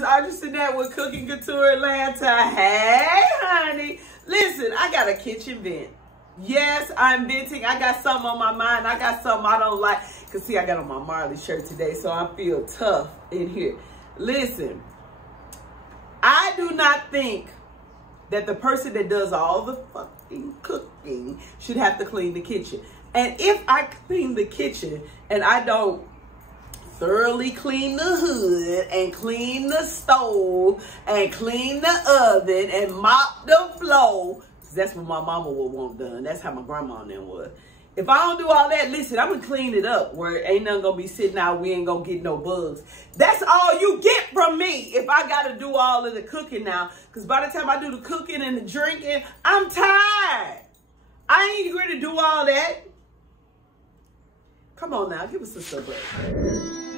is Audrey Sinette with Cooking Couture Atlanta. Hey, honey. Listen, I got a kitchen vent. Yes, I'm venting. I got something on my mind. I got something I don't like. Because, see, I got on my Marley shirt today, so I feel tough in here. Listen, I do not think that the person that does all the fucking cooking should have to clean the kitchen. And if I clean the kitchen and I don't thoroughly clean the hood and clean the stove and clean the oven and mop the floor, that's what my mama would want done. That's how my grandma and them was. If I don't do all that, listen, I'm going to clean it up where ain't nothing going to be sitting out. We ain't going to get no bugs. That's all you get from me if I got to do all of the cooking now. Because by the time I do the cooking and the drinking, I'm tired. I ain't ready to do all that. Come on now, give us a break.